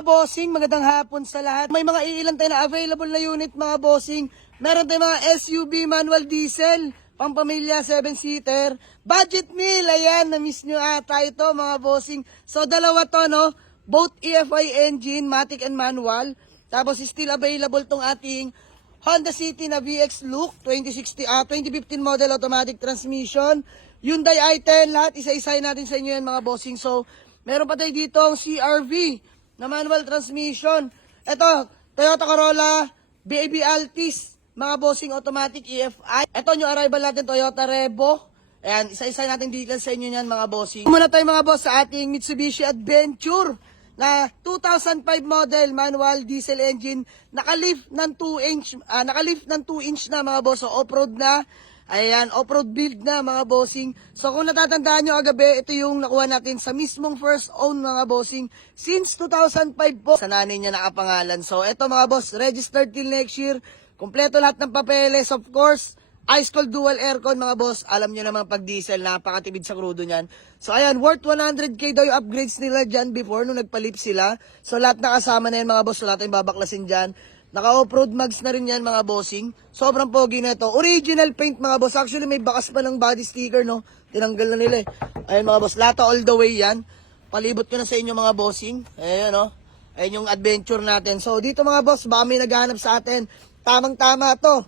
mga bossing, magandang hapon sa lahat. May mga iilan tayo na available na unit mga bossing. Meron tayong mga SUV manual diesel, pampamilya, 7-seater. Budget meal, ayan, na-miss nyo ata ito mga bossing. So dalawa to, no? Both EFI engine, matic and manual. Tapos still available tong ating Honda City na VX Look, 2015 model automatic transmission. Hyundai i10, lahat isa-isahin natin sa inyo yan mga bossing. So, meron pa tayo dito ang CRV na manual transmission. Ito, Toyota Corolla, Baby Altis, mga bossing automatic EFI. Ito yung arrival natin, Toyota Revo. Ayan, isa-isa natin details sa inyo yan mga bossing. Muna tayo mga boss sa ating Mitsubishi Adventure na 2005 model manual diesel engine, nakalift ng 2 inch na mga boss, so off-road na. Ayan, off-road build na mga bossing. So kung natatandaan nyo agabi, ito yung nakuha natin sa mismong first own mga bossing since 2005 po. Sa nanay niya nakapangalan. So ito mga boss, registered till next year. Kompleto lahat ng papeles, of course. Ice cold dual aircon mga boss. Alam nyo naman pag diesel, napakatipid sa crudo niyan. So ayan, worth 100k daw yung upgrades nila dyan before nung nagpalip sila. So lahat nakasama na yan mga boss. So lahat yung babaklasin dyan. Naka-off-road mags na rin yan mga bossing. Sobrang pogi na ito. Original paint mga boss. Actually may bakas pa ng body sticker, no? Tinanggal na nila eh. Ayan mga boss, lata all the way yan. Palibot ko na sa inyo mga bossing. Ayan no. Ayan yung adventure natin. So dito mga boss, baka may naghahanap sa atin. Tamang-tama to.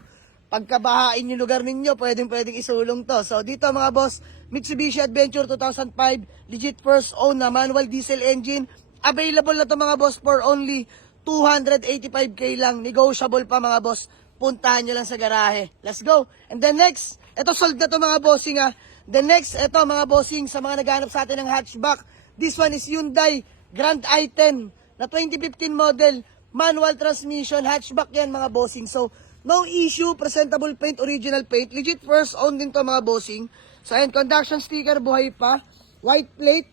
Pagkabahain yung lugar ninyo, pwedeng isulong to. So dito mga boss, Mitsubishi Adventure 2005, legit first own na manual diesel engine. Available na to mga boss for only 285k lang. Negotiable pa mga boss. Puntahan nyo lang sa garahe. Let's go. And then next, ito sold na to mga bossing ha. The next, ito mga bossing, sa mga naghanap sa atin ng hatchback. This one is Hyundai Grand i10 na 2015 model. Manual transmission, hatchback yan mga bossing. So, no issue, presentable paint, original paint. Legit first own din to mga bossing. So, ayan, conduction sticker, buhay pa. White plate.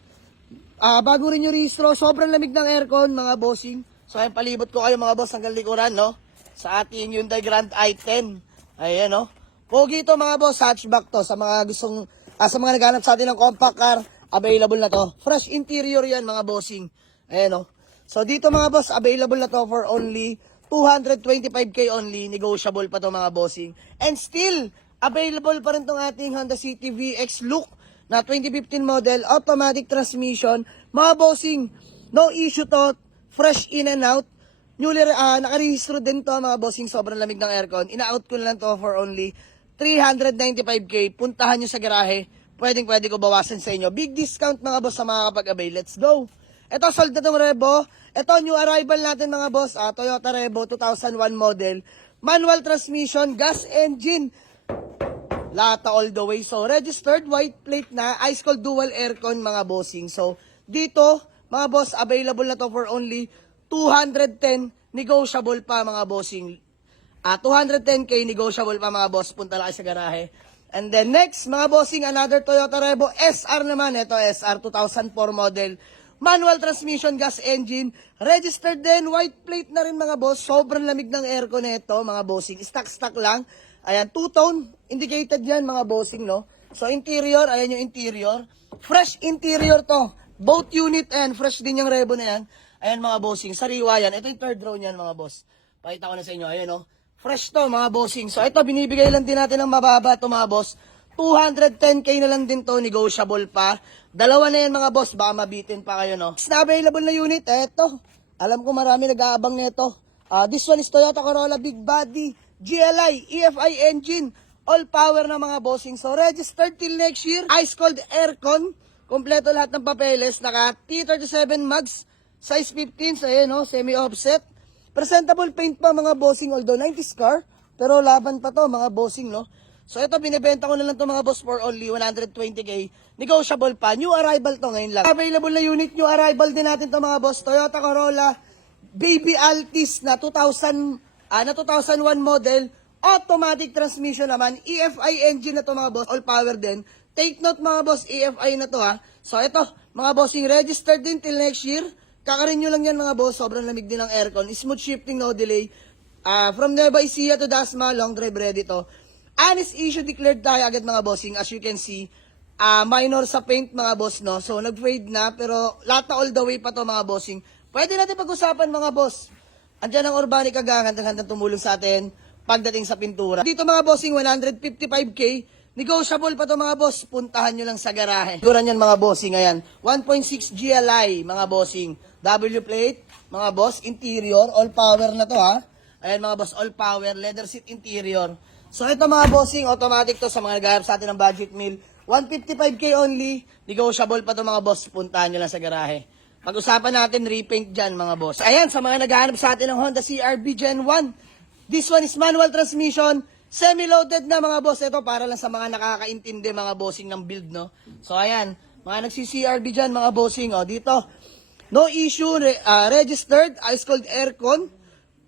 Bago rin yung rehistro. Sobrang lamig ng aircon mga bossing. So, ayan, palibot ko kayo mga boss hanggang likuran, no? Sa ating Hyundai Grand i10. Ayan, no? Pogi ito mga boss, hatchback to. Sa mga gustong, sa mga naghanap sa atin ng compact car, available na to. Fresh interior yan mga bossing. Ayan, no? So, dito mga boss, available na to for only 225k only. Negotiable pa to mga bossing. And still, available pa rin tong ating Honda City VX Look na 2015 model, automatic transmission. Mga bossing, no issue to. Fresh in and out. Newly, nakarehistro din to mga bossing. Sobrang lamig ng aircon. Ina-out ko na lang to for only 395k. Puntahan nyo sa garahe. Pwede ko bawasan sa inyo. Big discount mga boss sa mga kapag-avail. Let's go. Ito, sold na tong Revo. Ito, new arrival natin mga boss. Toyota Revo 2001 model. Manual transmission, gas engine. Lata all the way. So, registered, white plate na. Ice cold dual aircon mga bossing. So, dito, mga boss, available na to for only 210, negotiable pa mga bossing. 210k, negotiable pa mga boss. Punta lang sa garahe. And then next, mga bossing, another Toyota Revo SR naman. Ito, SR 2004 model. Manual transmission, gas engine. Registered din, white plate na rin mga boss. Sobrang lamig ng aircon nito mga bossing. Stock lang. Ayan, two-tone, indicated yan mga bossing, no? So, interior, ayan yung interior. Fresh interior to. Both unit and fresh din yung Revo na yan. Ayan mga bossing, sariwa yan. Ito yung third row niyan mga boss. Pakita ko na sa inyo, ayan no. Fresh to mga bossing. So ito, binibigay lang din natin ng mababa to mga boss. 210k na lang din to, negotiable pa. Dalawa na yan mga boss, baka mabitin pa kayo no. Next na available na unit, eto. Alam ko marami nag-aabang nito. This one is Toyota Corolla Big Body, GLI, EFI engine. All power na mga bossing. So registered till next year. Ice cold aircon. Kompleto lahat ng papeles. Naka T37 mags. Size 15. So ayan no, semi-offset. Presentable paint pa mga bossing. Although 90s car. Pero laban pa to mga bossing no. So ito binibenta ko na lang to mga boss for only 120k. Negotiable pa. New arrival to ngayon lang. Available na unit. New arrival din natin to mga boss. Toyota Corolla Baby Altis na 2001 model. Automatic transmission naman. EFI engine na to mga boss. All power din. Take note mga boss, EFI na to ha. So ito, mga bossing, registered din till next year. Kakarenew lang yan mga boss. Sobrang lamig din ng aircon. Smooth shifting, no delay. From Nueva Ecija to Dasma, long drive ready to. Honest issue declared tayo agad mga bossing. As you can see, minor sa paint mga boss, no? So nag-fade na, pero lata all the way pa to mga bossing. Pwede natin pag-usapan mga boss. Andiyan ang Urbanic Agang, handang-handang tumulong sa atin pagdating sa pintura. Dito mga bossing, 155k. Negotiable pa to mga boss. Puntahan nyo lang sa garahe. Siguro yan mga bossing. Ayan. 1.6 GLI mga bossing. W-plate. Mga boss. Interior. All power na to ha. Ayan mga boss. All power. Leather seat interior. So ito mga bossing. Automatic to sa mga naghahanap sa atin ng budget meal. 155k only. Negotiable pa to mga boss. Puntahan nyo lang sa garahe. Pag-usapan natin repaint dyan mga boss. Ayan. Sa mga naghahanap sa atin ng Honda CR-V Gen 1. This one is manual transmission. Semi-loaded na mga boss. Ito para lang sa mga nakakaintindi mga bossing ng build, no? So, ayan. Mga nagsi-CRV dyan, mga bossing. O, dito. No issue. Registered. Ice-cold aircon.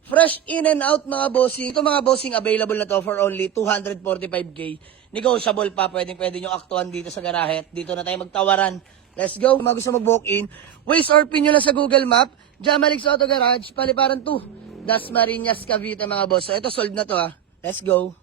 Fresh in and out, mga bossing. Ito, mga bossing, available na to for only 245k. Negotiable pa. Pwede nyo aktuan dito sa garahe. Dito na tayo magtawaran. Let's go. Kung mga gusto mag-walk in, Waze or pin nyo lang sa Google Map. Jamalix Auto Garage. Paliparan 2. Dasmariñas, Cavite, mga boss. So, ito, sold na to, ha. Let's go.